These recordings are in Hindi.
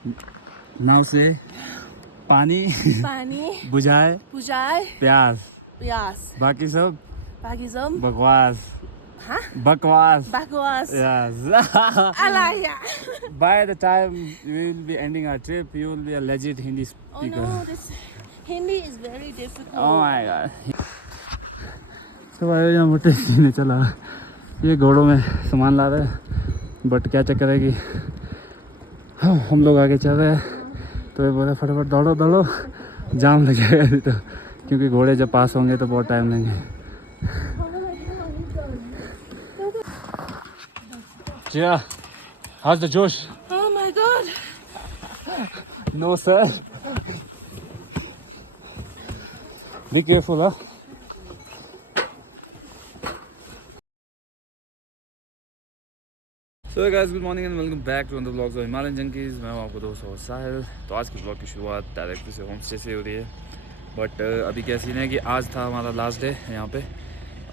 नाव से पानी पानी बुझाए बुझाए प्यास, प्यास बाकी सब बाकी सब बकवास। हाँ बकवास। बकवास Yes. alaya. By the time we will be ending our trip, you will be a legit Hindi Oh speaker. no, this Hindi is very difficult. Oh my god. तो भाई यहाँ मोटे ने चला, ये घोड़ों में सामान ला रहे हैं, बट क्या चक्कर है कि हम लोग आगे चल रहे हैं तो ये बोले फटाफट दौड़ो दौड़ो, जाम लग जाएगा नहीं तो, क्योंकि घोड़े जब पास होंगे तो बहुत टाइम लेंगे। Yeah, how's the Josh? Oh my god. No sir. Be careful, huh? So hey guys, good morning and welcome back to another vlogs of Himalayan Junkies। मैं हूँ आपको दोस्त और साहिल। तो आज के ब्लॉग की शुरुआत डायरेक्टली से होम स्टे से हो रही है, बट अभी क्या सीन है कि आज था हमारा लास्ट डे यहाँ पे।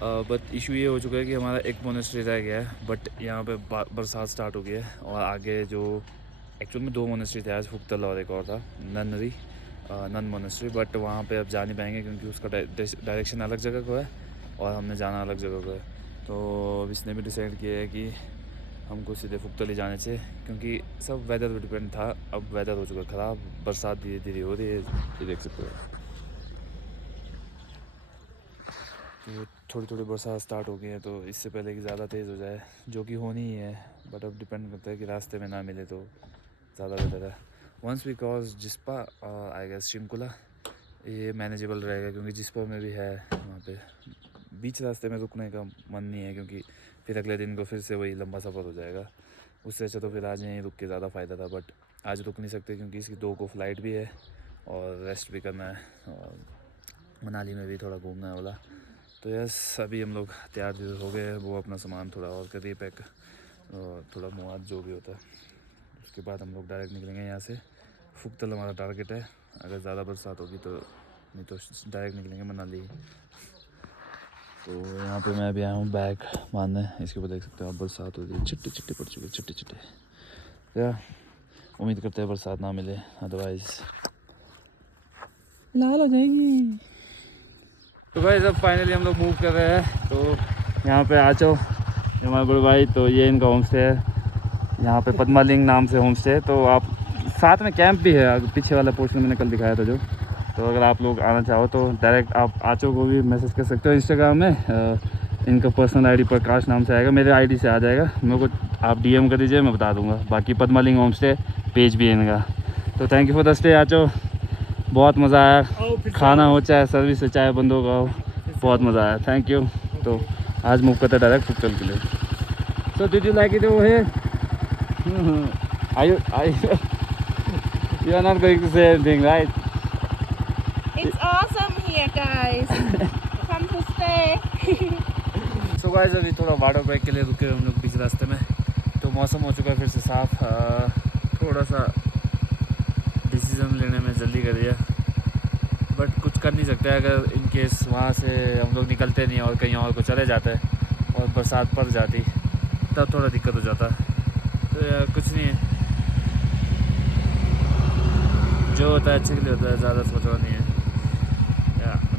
बट इशू ये हो चुका है कि हमारा एक मोनेस्ट्री रह गया है, बट यहाँ पे बरसात स्टार्ट हो गई है और आगे जो एक्चुअल में 2 मोनेस्ट्री थे आज, फुकतल और एक और था ननरी नन मोनेस्ट्री, बट वहाँ पे अब जा नहीं पाएंगे क्योंकि उसका डायरेक्शन अलग जगह को है और हमने जाना अलग जगह को है। तो अब इसने भी डिसाइड किया है कि हमको सीधे फुकतल ही जाने चाहिए, क्योंकि सब वेदर पे डिपेंड था। अब वेदर हो चुका ख़राब, बरसात धीरे धीरे हो रही है, ये देख सकते हो। तो थोड़ी थोड़ी बरसात स्टार्ट हो गई है, तो इससे पहले कि ज़्यादा तेज़ हो जाए, जो कि होनी ही है, बट अब डिपेंड करता है कि रास्ते में ना मिले तो ज़्यादा बेहतर है। Once we cross Jispa I guess Shinkula, ये मैनेजेबल रहेगा, क्योंकि जिस्पा में भी है वहाँ पे बीच रास्ते में रुकने का मन नहीं है, क्योंकि फिर अगले दिन को फिर से वही लंबा सफ़र हो जाएगा। उससे अच्छा तो फिर आज यहीं रुक के ज़्यादा फ़ायदा था, बट आज रुक नहीं सकते क्योंकि इसकी 2 को फ़्लाइट भी है और रेस्ट भी करना है और मनाली में भी थोड़ा घूमना है वाला। तो यस, अभी हम लोग तैयार हो गए हैं, वो अपना सामान थोड़ा और करिए पैक और थोड़ा मुआद जो भी होता है, उसके बाद हम लोग डायरेक्ट निकलेंगे यहाँ से। फुकतल हमारा टारगेट है, अगर ज़्यादा बरसात होगी तो, नहीं तो डायरेक्ट निकलेंगे मनाली। तो यहाँ पे मैं अभी आया हूँ बैग बांधने, इसके ऊपर देख सकते हो आप बरसात हो रही है, चिट्टे चिट्टे पड़ चुके, चिट्टे चिट्टे। या उम्मीद करते हैं बरसात ना मिले, अदरवाइज़ लाल हो जाएगी। तो भाई जब फाइनली हम लोग मूव कर रहे हैं, तो यहाँ पे आचो हमारे बड़े भाई, तो ये इनका होम स्टे है, यहाँ पे पद्मालिंग नाम से होम स्टे है। तो आप साथ में कैंप भी है, पीछे वाला पोर्शन मैंने कल दिखाया था जो। तो अगर आप लोग आना चाहो तो डायरेक्ट आप आचो को भी मैसेज कर सकते हो इंस्टाग्राम में, इनका पर्सनल आईडी प्रकाश नाम से आएगा, मेरे आईडी से आ जाएगा, मेरे को आप डीएम कर दीजिए, मैं बता दूंगा। बाकी पद्मालिंग होम स्टे पेज भी है इनका। तो thank you for the stay आचो, बहुत मज़ा आया, खाना हो चाहे सर्विस हो चाहे बंदों का हो, बहुत मज़ा आया, थैंक यू। तो आज मूव करते डायरेक्ट फुकतल के लिए। So did you like it over here? You are not going to say anything, right? It's awesome here, guys. Come to stay. So guys, अभी थोड़ा वाटर ब्रेक के लिए रुके हम लोग बीच रास्ते में। तो मौसम हो चुका है फिर से साफ़, थोड़ा सा डिसीज़न लेने में जल्दी कर दिया, बट कुछ कर नहीं सकते। अगर इन केस वहाँ से हम लोग निकलते नहीं और कहीं और को चले जाते और बरसात पड़ जाती तब थोड़ा दिक्कत हो जाता। तो यार कुछ नहीं है, जो होता है अच्छे के लिए होता है, ज़्यादा सोचना नहीं है।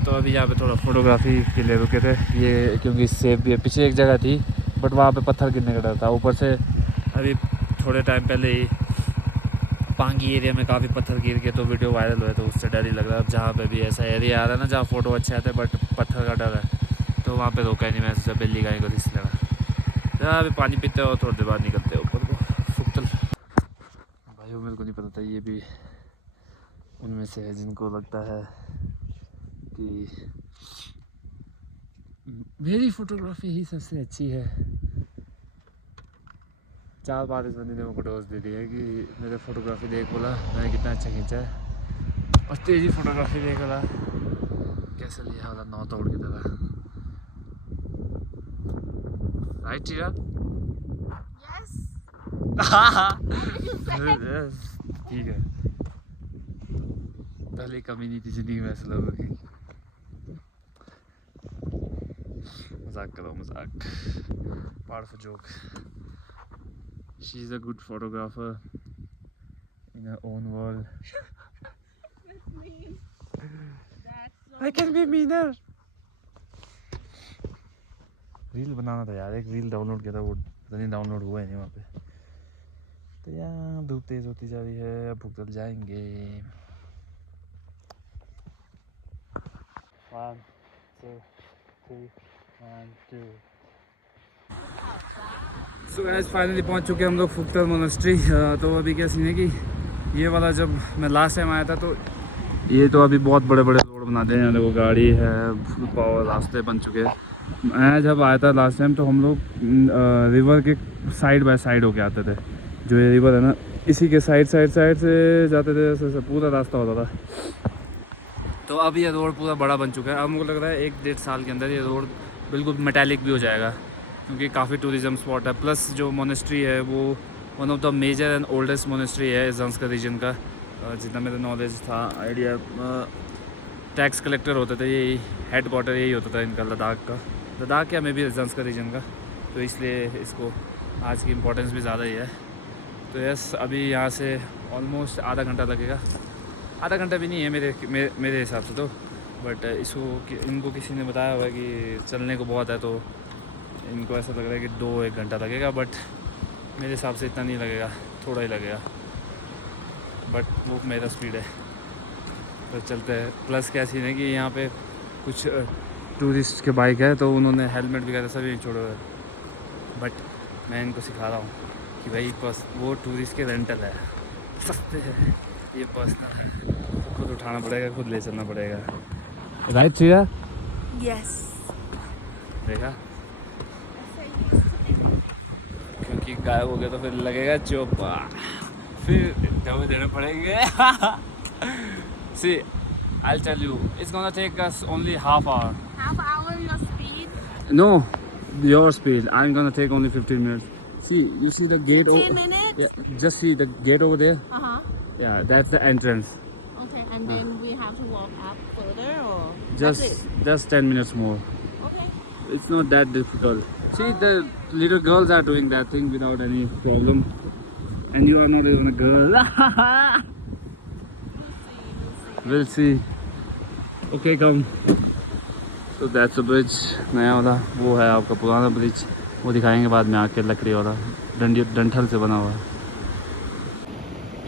तो अभी यहाँ पे थोड़ा फोटोग्राफी के लिए रुके थे, ये क्योंकि सेफ भी है। पीछे एक जगह थी बट वहाँ पे पत्थर गिरने का डर था, ऊपर से अभी थोड़े टाइम पहले ही पांगी एरिया में काफ़ी पत्थर गिर के तो वीडियो वायरल हुए, तो उससे डर ही लग रहा है। अब जहाँ पे भी ऐसा एरिया आ रहा है ना जहाँ फ़ोटो अच्छे आते हैं बट पत्थर का डर है, तो वहाँ पे रोका ही नहीं, मैं सोचा बिल्ली गाय को रिस्क लेना। जहाँ अभी पानी पीते हो और थोड़ी देर बाद निकलते हो ऊपर को फुकतल। भाई मेरे को नहीं पता था ये भी उनमें से है जिनको लगता है कि मेरी फ़ोटोग्राफी ही सबसे अच्छी है। 4 बार इस बंदे ने मेरे को डोज दे दी है कि मेरे फोटोग्राफी देख बोला मैंने कितना अच्छा खींचा है, और तेज़ी फोटोग्राफी देख बोला कैसे लिया वाला 9 तोड़ की तरह। राइट चीरा? यस। ठीक है, पहले कमी नहीं थी जिंदगी में ऐसे लोगों की। मजाक करो, मजाक, part of joke. She is a good photographer in our own world. That's mean. That's so I can be meaner. Reel बनाना था यार, एक रील डाउनलोड किया था, वो पता नहीं डाउनलोड हुआ है नहीं वहाँ पे। तो यहाँ धूप तेज़ होती जा रही है, अब भुगतल जाएंगे। 1 2 3 1 2। सो गाइस फाइनली पहुँच चुके हैं हम लोग फुक्तल मोनेस्ट्री। तो अभी क्या सीन है कि ये वाला जब मैं लास्ट टाइम आया था तो ये तो अभी बहुत बड़े बड़े रोड बनाते हैं, देखो गाड़ी है, पावर रास्ते बन चुके हैं। मैं जब आया था लास्ट टाइम तो हम लोग रिवर के साइड बाय साइड होके आते थे। जो ये रिवर है ना, इसी के साइड से जाते थे, ऐसे पूरा रास्ता होता था। तो अब ये रोड पूरा बड़ा बन चुका है। अब मुझे लग रहा है 1-1.5 साल के अंदर ये रोड बिल्कुल मेटालिक भी हो जाएगा, क्योंकि काफ़ी टूरिज़म स्पॉट है। प्लस जो मोनेस्ट्री है वो one of the major and oldest monastery है ज़ंस्कर रीजन का। जितना मेरा नॉलेज था, आइडिया, टैक्स कलेक्टर होते थे, यही हेड क्वार्टर यही होता था इनका, लद्दाख या मे भी ज़ंस्कर रीजन का। तो इसलिए इसको आज की इम्पोर्टेंस भी ज़्यादा ही है। तो यस, अभी यहाँ से ऑलमोस्ट आधा घंटा लगेगा। आधा घंटा भी नहीं है मेरे हिसाब से तो, बट इनको किसी ने बताया हुआ है कि चलने को बहुत है, तो इनको ऐसा लग रहा है कि 2-1 घंटा लगेगा। बट मेरे हिसाब से इतना नहीं लगेगा, थोड़ा ही लगेगा, बट वो मेरा स्पीड है तो चलते हैं। प्लस क्या सीन है कि यहाँ पे कुछ टूरिस्ट के बाइक है, तो उन्होंने हेलमेट वगैरह सभी छोड़े हुए, बट मैं इनको सिखा रहा हूँ कि भाई वो टूरिस्ट के रेंटल है, सस्ते हैं, ये पर्सनल है, तो खुद उठाना पड़ेगा, खुद ले चलना पड़ेगा। राइट श्रेया? yes. देखा, क्योंकि गायब हो गया तो फिर लगेगा चोपा, फिर दवा देने पड़ेंगे। See, I'll tell you, it's gonna take us only half hour. Half hour your speed. No, your speed. I'm gonna take only 15 minutes. See, you see the gate 10 minutes. Yeah, just see the gate over there. Yeah, that's the entrance. Okay, and then we have to walk up further, or Just that's it? just 10 minutes more. Okay. It's not that difficult. See, the little girls are doing that thing without any problem, and you are not even a girl. We'll see. Okay, come. So that's the bridge. नया वाला वो है आपका पुराना ब्रिज, वो दिखाएंगे बाद में आके, लकड़ी वाला डंठल से बना हुआ है।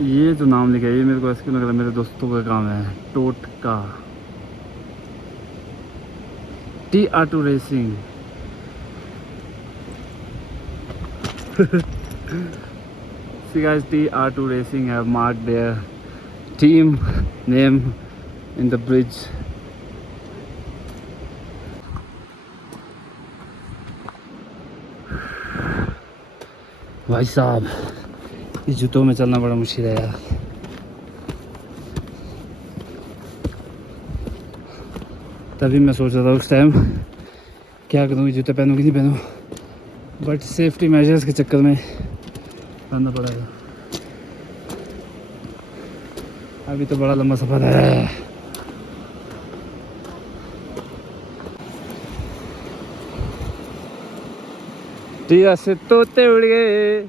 ये जो नाम लिखा है ये मेरे को ऐसे क्यों लग रहा है मेरे दोस्तों का काम है, टोटका TR2 racing. See guys, TR2 racing have marked their team name in the bridge. भाई साहब, इस जूतों में चलना बड़ा मुश्किल है यार। तभी मैं सोच रहा था उस टाइम क्या करूँ, जूते पहनूँ कि नहीं पहनूँ, बट सेफ्टी मेजर्स के चक्कर में पहनना पड़ेगा। अभी तो बड़ा लंबा सफ़र है। टिया से तोते उड़ गए,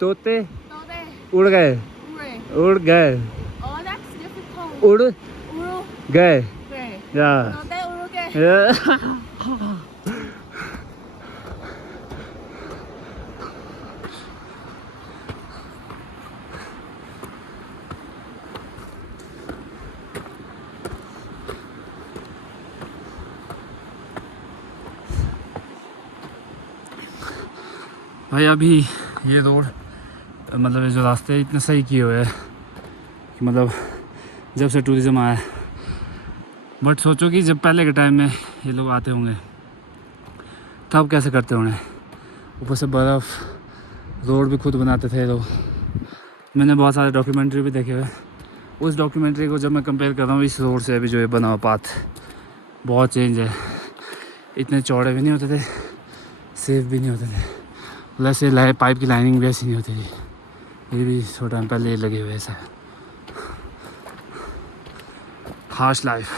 तोते No, there. उड़ गए, Ure. उड़ गए, Oh, that's difficult. उड़ Uru. गए, Okay. या No, there. Uruge. भाई अभी ये रोड, मतलब ये जो रास्ते इतने सही किए हुए हैं कि मतलब जब से टूरिज़्म आया। बट सोचो कि जब पहले के टाइम में ये लोग आते होंगे तब कैसे करते होंगे, ऊपर से बर्फ़, रोड भी खुद बनाते थे लोग। मैंने बहुत सारे डॉक्यूमेंट्री भी देखे हुए, उस डॉक्यूमेंट्री को जब मैं कंपेयर कर रहा हूँ इस रोड से, अभी जो ये बना हुआ पाथ बहुत चेंज है। इतने चौड़े भी नहीं होते थे, सेफ भी नहीं होते थे, प्लस ये पाइप की लाइनिंग भी ऐसी नहीं होती थी। ये भी थोड़ा टाइम पहले लगे हुए ऐसा। Harsh life,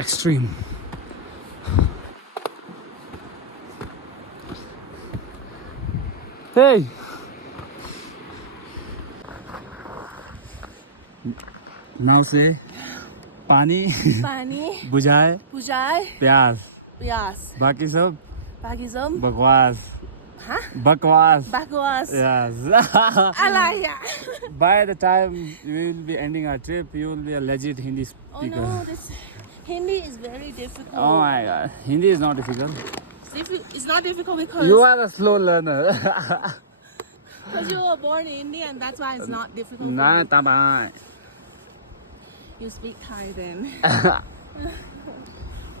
extreme. Hey, नाव से पानी पानी बुझाए बुझाए प्यास, प्यास बाकी सब बाकी सब बकवास Hah? बकवास Bagus. yes. Alaya. By the time we will be ending our trip, you will be a legit Hindi Oh speaker. no, this Hindi is very difficult. Oh my god, Hindi is not difficult. It's not difficult because You are a slow learner. you were born in India and that's why it's not difficult. for Nah, you. tabai. You speak Thai then.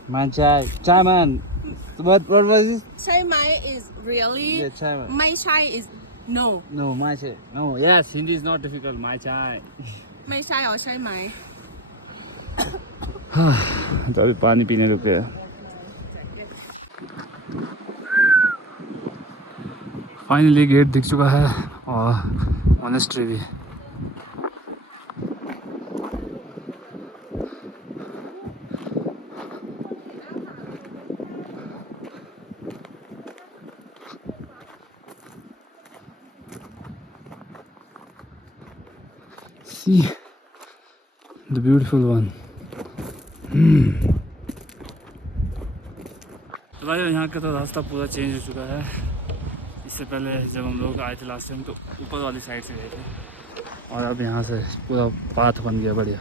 Man, chai man. What was this? Chai Mai is really. Yeah, chai man. Mai Chai is no. No, my chai. No, yes, Hindi is not difficult. My chai. Mai Chai or Chai Mai. तो अभी पानी पीने रुके हैं. फाइनली गेट दिख चुका है और मॉनेस्ट्री भी. See the beautiful one. तो भाई यहाँ का तो रास्ता पूरा चेंज हो चुका है. इससे पहले जब हम लोग आए थे लास्ट टाइम तो ऊपर वाली साइड से गए थे और अब यहाँ से पूरा पाथ बन गया बढ़िया.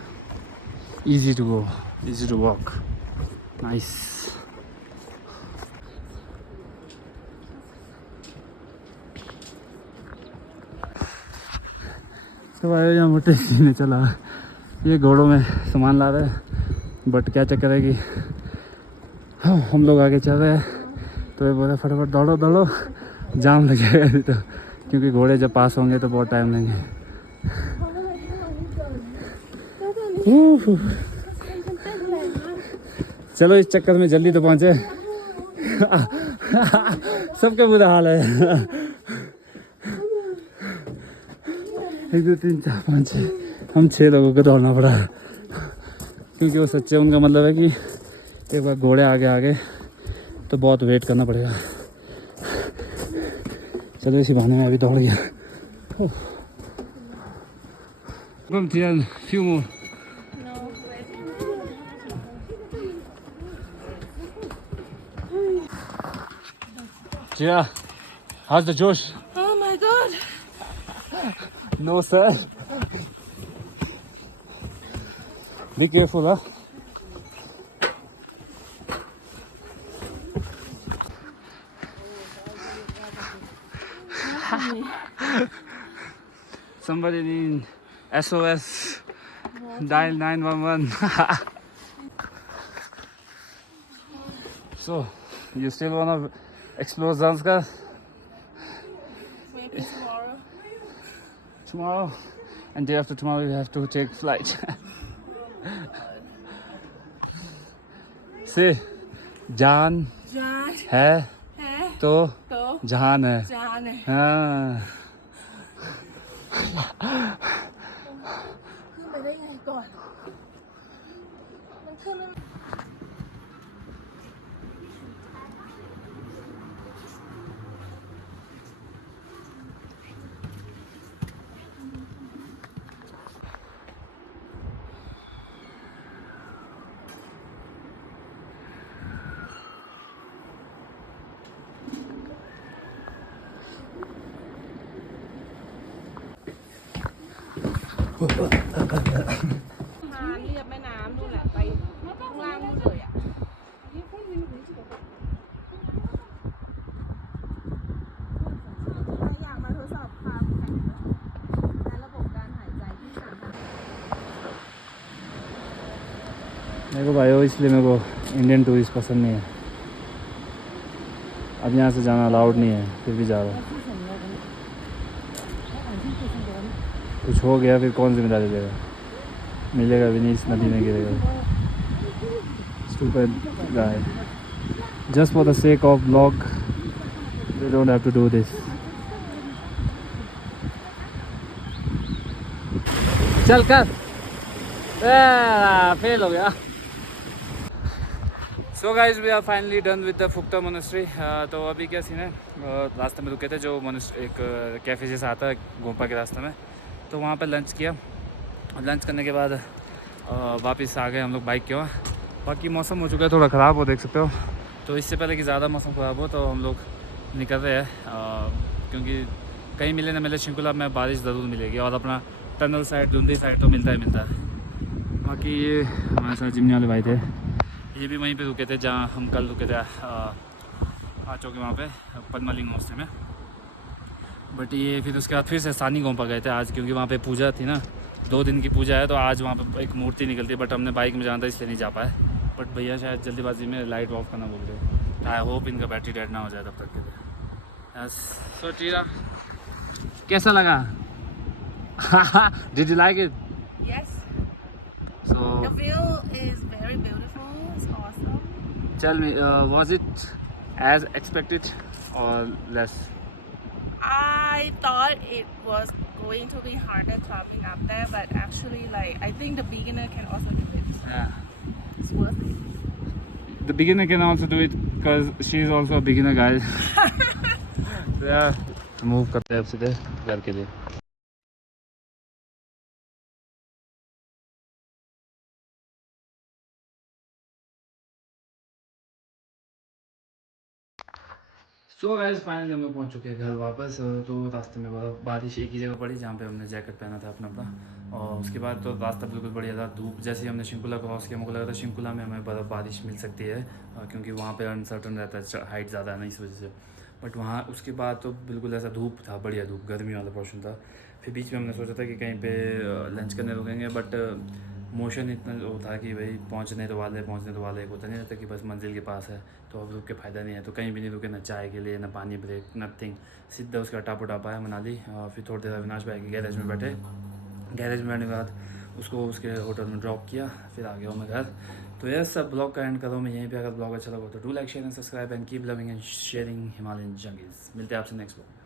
Easy to go, easy to walk. Nice. तो भाई यहाँ मोटे ने चला. ये घोड़ों में सामान ला रहे हैं बट क्या चक्कर है कि हम लोग आगे चल रहे हैं तो ये बोले फटाफट दौड़ो दौड़ो, जाम लगेगा नहीं तो, क्योंकि घोड़े जब पास होंगे तो बहुत टाइम लेंगे. चलो इस चक्कर में जल्दी तो पहुँचे. सबका बुरा हाल है. 1 2 3 4 5 6 हम 6 लोगों को दौड़ना पड़ा क्योंकि वो सच्चे उनका मतलब है कि एक बार घोड़े आगे आगे तो बहुत वेट करना पड़ेगा. चलो इसी बहाने में अभी दौड़ गया. few more. No, wait. Jia, how's the Josh? Oh my god. No sir. Be careful, huh? Somebody need SOS. Dial 911. So, you still wanna explore Zanskar Maybe tomorrow. tomorrow? And day after tomorrow, you have to take flight. Say, जान Jan है hai तो to जहान है. Jan hai. हाँ. ขึ้นไปได้ไงก่อน มันขึ้นไม่ ทางเรียบแม่น้ำนู่นแหละไปข้างล่างนู่นเลยอ่ะอยากมาทดสอบความแข็งและระบบการหายใจที่สำคัญ मेरे को भाई इसलिए मेरे को इंडियन टूरिस्ट पसंद नहीं है. अब यहाँ से जाना अलाउड नहीं है फिर भी जा रहा हूँ. कुछ हो गया फिर कौन जिम्मेदारी लेगा. मिलेगा भी नहीं, इस नदी में गिरेगा. Stupid guy. Just for the sake of vlog, they don't have to do this. चल कर. फेल हो गया. So guys, we are finally done with the Phukta monastery. तो अभी क्या सीन है, रास्ते में रुके थे जो एक कैफ़े जैसा आता है गोम्पा के रास्ते में, तो वहाँ पे लंच किया लंच करने के बाद वापस आ गए हम लोग बाइक के वहाँ। बाकी मौसम हो चुका है थोड़ा ख़राब हो, देख सकते हो। तो इससे पहले कि ज़्यादा मौसम ख़राब हो तो हम लोग निकल रहे हैं, क्योंकि कहीं मिले ना मिले शिंकुला में बारिश ज़रूर मिलेगी, और अपना टनल साइड धुंधी साइड तो मिलता है। बाकी ये हमारे साथ जिमने वाले भाई थे, ये भी वहीं पे रुके थे जहाँ हम कल रुके थे आचो के वहाँ पे पद्मालिंग होस्टे में। बट ये फिर उसके बाद फिर से सानी गोंपा गए थे आज, क्योंकि वहाँ पे पूजा थी ना, 2 दिन की पूजा है, तो आज वहाँ पे एक मूर्ति निकलती है। बट हमने बाइक में जाना था इसलिए नहीं जा पाए। बट भैया शायद जल्दीबाजी में लाइट ऑफ करना बोल रहे। आई होप इनका बैटरी डेड ना हो जाए तब तक के लिए। यस। सो टीरा, कैसा लगा? Did you like it? Yes. So The view is very beautiful. It's awesome. Tell me, was it as expected or less? I thought it was going to be harder climbing up there, but actually, like, I think the beginner can also do it. It's worth it. The beginner can also do it because she is also a beginner, guys. So yeah, move करते हैं अब सीधे घर के लिए। सो गाइस फाइनली हम लोग पहुँच चुके हैं घर वापस। तो रास्ते में बारिश एक ही जगह पड़ी जहाँ पे हमने जैकेट पहना था अपना, और उसके बाद तो रास्ता बिल्कुल बढ़िया था। धूप जैसे ही हमने शिंकुला क्रॉस किया, मुझे लगा था शिंकुला में हमें बारिश मिल सकती है, क्योंकि वहाँ पे अनसर्टन रहता है, हाइट ज़्यादा है ना, इस वजह से। बट वहाँ उसके बाद तो बिल्कुल ऐसा धूप था, बढ़िया धूप, गर्मी वाला पोर्शन था। फिर बीच में हमने सोचा था कि कहीं पे लंच करने रुकेंगे, बट मोशन इतना वो था कि भाई पहुँचने तो वाले एक होता नहीं रहता कि बस मंजिल के पास है तो अब रुक के फ़ायदा नहीं है। तो कहीं भी नहीं रुके, ना चाय के लिए, ना पानी ब्रेक, नथिंग। सीधा उसका टापा आया मनाली। फिर थोड़ी देर अविनाश भाई के गैरेज में बैठे। गैरेज में बैठने के बाद उसको उसके होटल में ड्रॉप किया, फिर आ गया हूँ मैं घर। तो यह सब ब्लॉग का एंड करो मैं यहीं पे। अगर ब्लॉग अच्छा लगा तो do like share and subscribe and keep loving and sharing Himalayan jungles. मिलते हैं आपसे नेक्स्ट ब्लॉग।